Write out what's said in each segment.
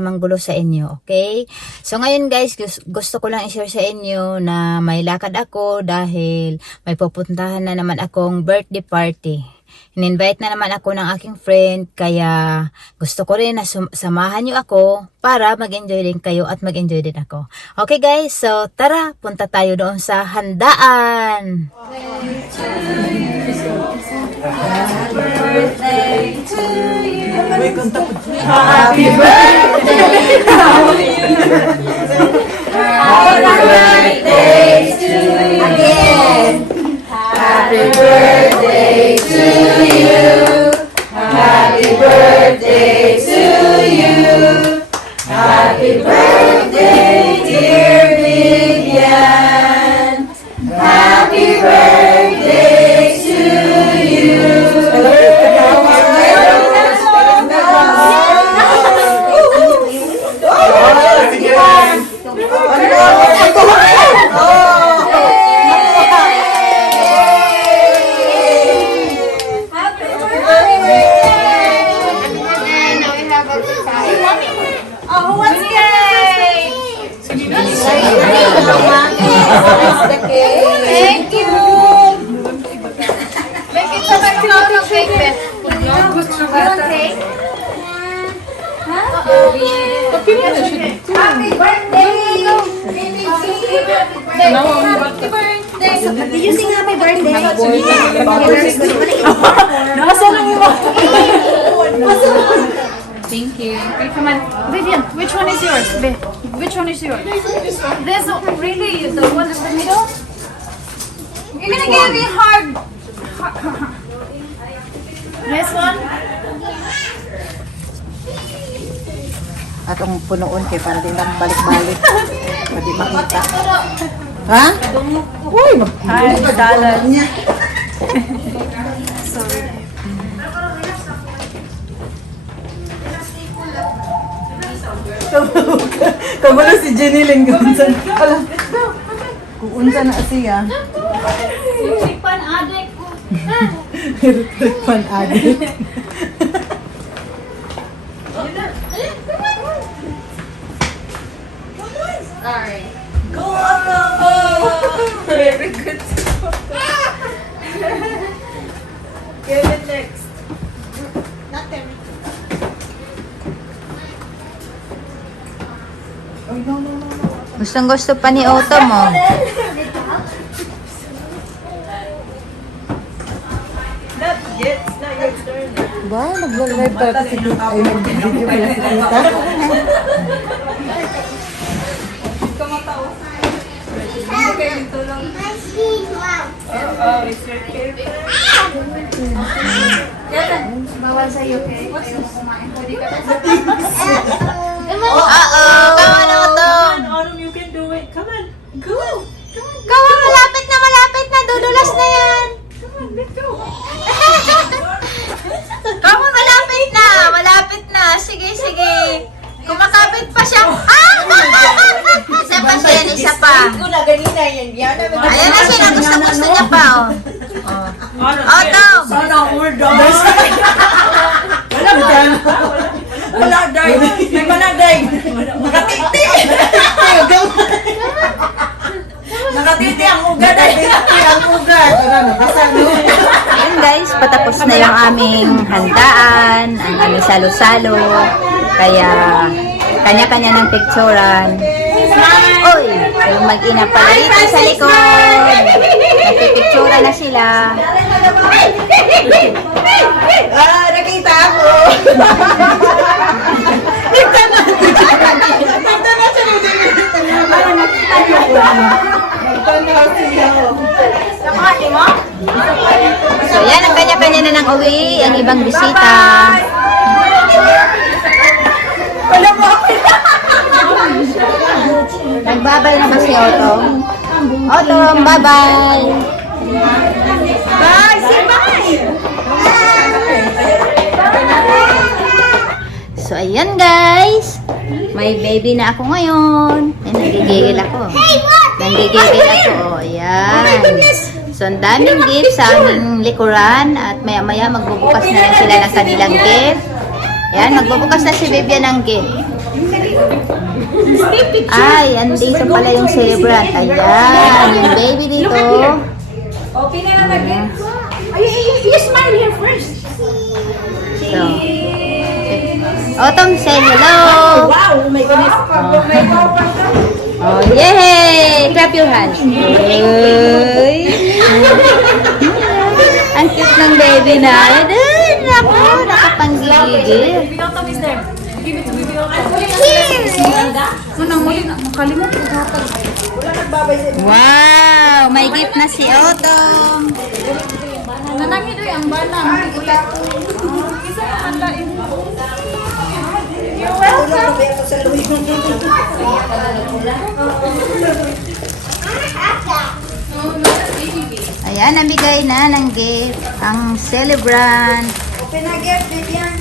manggulo sa inyo, okay? So ngayon guys, gusto ko lang i-share sa inyo na may lakad ako dahil may pupuntahan na naman akong birthday party. In-invite na naman ako ng aking friend, kaya gusto ko rin na samahan nyo ako para mag-enjoy din kayo at mag-enjoy din ako. Okay guys, so tara, punta tayo doon sa handaan. Happy birthday to you. Happy birthday to you. Happy birthday to you. Again. Happy birthday to you. Happy birthday to you. Happy birthday, dear Vivian. Happy birthday to you. Thank you. Make it so like no cake, Beth. You want cake? Happy birthday! Happy birthday! Did you sing happy birthday? Nasa lang yung Thank you. Okay, come on. Vivian, which one is yours? Which one is yours? This one, really? The one in the middle? You're gonna give me hard. This one? Atong punuon kay para din lang balik-balik. Pwede makita. Ha? Uy, Hi, salad. Kabalo si Jenny Ling Gunsan. Ala. Kuunsa na siya. Pan adik ko. Pan adik. Sorry. Go up. Very good. Give it next. Gustong gusto pa ni Otto mo. Not yet. It's not your turn. Ba, nag-live pa si Tita. Ay, nag-video pala si Tita. Bawal sa'yo, okay? Ayaw mo kumain. Pwede ka Come on, Otto. Autumn, you can do it. Come on. Go. Come on, malapit na. Dudulas na yan. Come on, let's go. Come on, malapit na. Sige. Kumakapit pa siya. Isa pa siya, isa pa. Ayan na siya, gusto niya pa. Otto. Sana all dogs. Wala, day. May manaday. Nakatiti. Nakatiti ang ugat. Ayun guys, patapos na yung aming handaan, ang aming salo-salo. Kaya, kanya-kanya ng picturean. Uy, yung mag-ina pala dito sa likod. Nagpipicturean na sila. Nakita ako. So yan, ang kanya-kanya na ng uwi, ang ibang bisita. Nagbabay na ba si Otto? Otto, bye-bye! Bye! Say bye! So ayan guys, may baby na ako ngayon. Ay, nagigigil ako. Nagigigil ako. Ayan. So ang daming gift sa aming likuran at maya-maya magbubukas na rin sila ng kanilang gift. Ayan, magbubukas na si Vivian ng gift. Ay, andito pala yung celebrant. Ayan, yung baby dito. Okay na lang again. You smile here first. So, Autumn, say hello. Wow, oh my goodness. Oh, yay! Clap your hands. Uy. Ang cute ng baby na. Ay, naku, nakapanggigil. Bibi Autumn is there. Give it to Bibi Autumn. Manang muli na. Makalimot ko dapat. Wow, may gift na si Autumn. Nanangin doy ang bana. Isa ka man lain. You're welcome. Ayan, nabigay na ng gift ang celebrant. Open na gift, Vivian.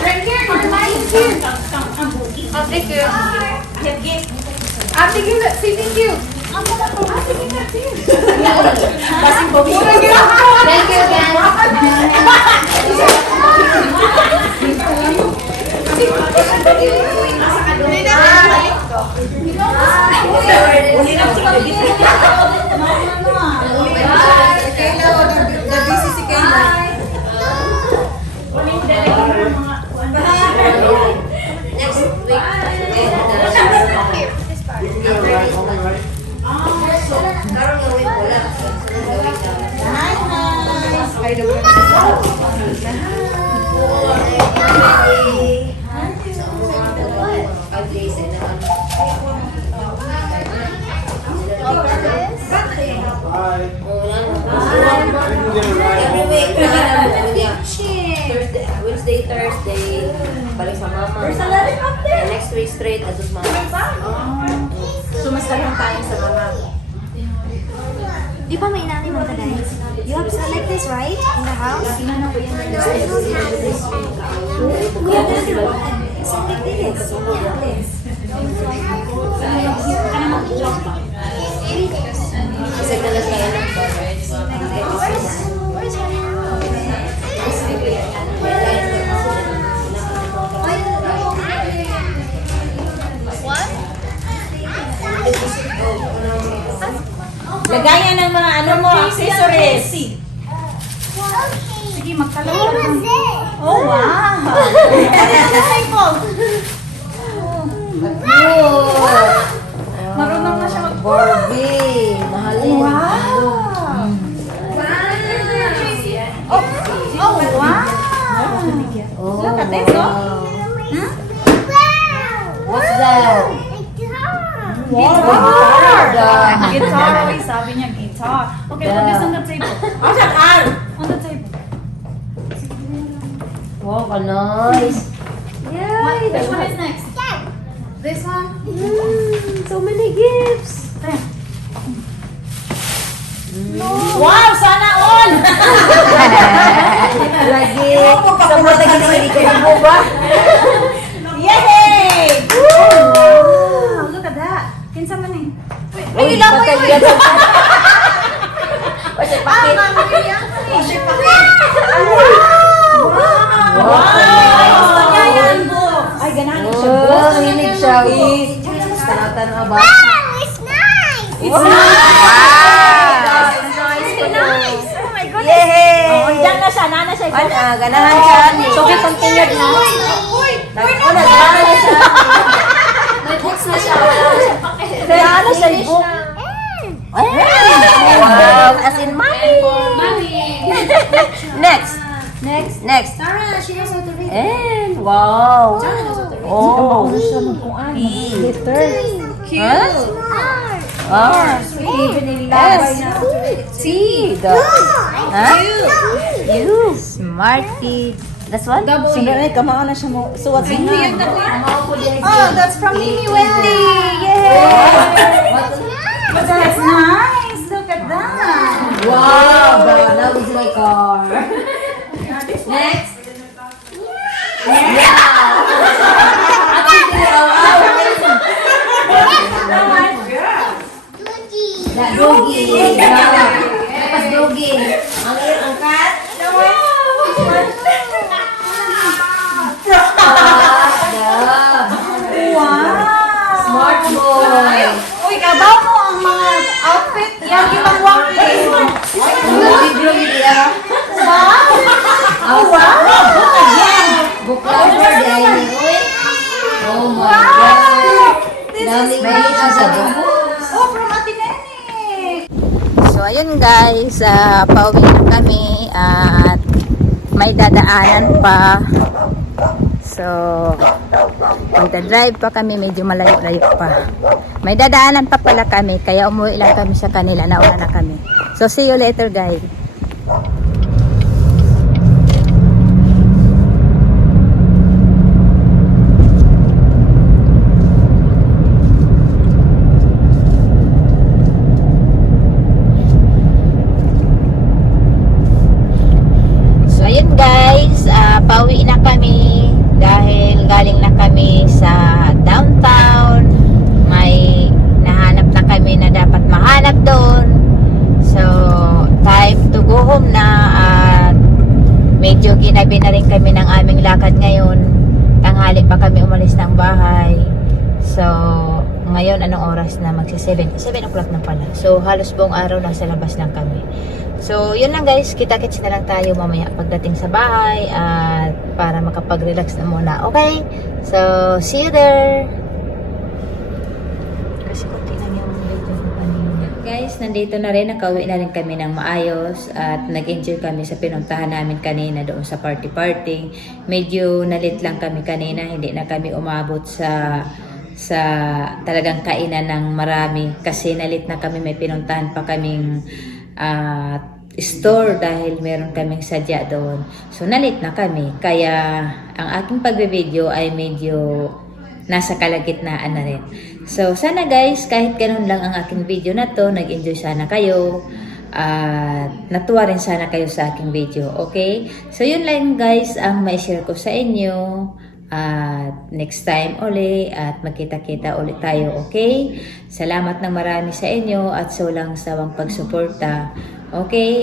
Right here, my line here. Oh, thank you. Ate, give it. Say thank you. Ate, give it. Thank you, guys. Wednesday, Thursday, balik sa mama. And next week straight, atos mama. So, mas lang tayo sa mama. Di ba may inani mo ka, guys? You have to like this, right? In the house? We have to it's like this. Like this. Kasi dalas kayo ng Where's her Lagayan ng mga ano mo, accessories. Sige, magkalawa. Oh, wow. Marunong na siya mag- Barbie. Mahalin. Oh, wow. Oh, Look at this, oh. What's that? Guitar. Guitar. Oy, sabi niya guitar. Okay, put this on the table. Oh, saan? On the table. Wow, ka-nice. Which one is next? This one? So many gifts. Wow, sana all! Lagi. Sa mga nagigili ka mo ba? Yay! Wow, look at that. Kinsa man eh. Uy, patagyan sa... Kasi pakit. Ay, ganahan siya. Oh, hilig siya. Taratan na ba? It's nice! It's nice! Yay! Oh, diyan na siya, nana siya. Ganahan siya. So, we continued na. Ganahan na siya. May books na siya. Wala na siya pake. Nana siya yung book. Wow, as in money. Next. Next. Sarah, she knows how to read. And, wow. Oh. Cute. Ah. See. You. Smart kid. That's one? Sunod na, kamaan na siya mo. So, what's in here? Oh, that's from Mimi Wendy. Yay! That's nice. Look at that. Wow, that was my car. Next. That doggy. Lepas doggy. Ang angkat. Smart boy. Uy, kabaw mo ang mga outfit. Yan, ibang walking. Libro niya. Wow! Bukla for daily. Oh my God. Dami ba sa buko? Oh, from Atenene. So ayun guys, pauwi na kami at may dadaanan pa. So magdadrive pa kami, medyo malayo-layo pa. May dadaanan pa pala kami, kaya umuwi lang kami sa kanila, nauna na kami. So see you later guys. So ayun guys, pauwi na kami dahil galing na kami sa downtown. May nahanap na kami na dapat mahanap doon. So time to go home na at medyo ginabi na rin kami ng aming lakad ngayon. Tanghali pa kami umalis ng bahay. So ngayon anong oras na? Magsi-7 o'clock na pala. So halos buong araw nasa labas lang kami. So, yun lang guys. Kita-kits na lang tayo mamaya pagdating sa bahay at para makapag-relax na muna. Okay? So, see you there! Kasi kunti lang yung video ko kanina. Guys, nandito na rin. Nakauwi na rin kami ng maayos at nag-enjoy kami sa pinuntahan namin kanina doon sa party-party. Medyo nalit lang kami kanina. Hindi na kami umabot sa talagang kainan ng marami kasi nalit na kami. May pinuntahan pa kaming store dahil meron kaming sadya doon. So, nalit na kami. Kaya, ang aking pagbe-video ay medyo nasa kalagitnaan na rin. So, sana guys, kahit ganun lang ang aking video na to, nag-enjoy sana kayo. At natuwa rin sana kayo sa aking video. Okay? So, yun lang guys ang mai-share ko sa inyo. At next time uli at magkita-kita ulit tayo, okay? Salamat ng marami sa inyo at sa walang sawang pagsuporta. Okay?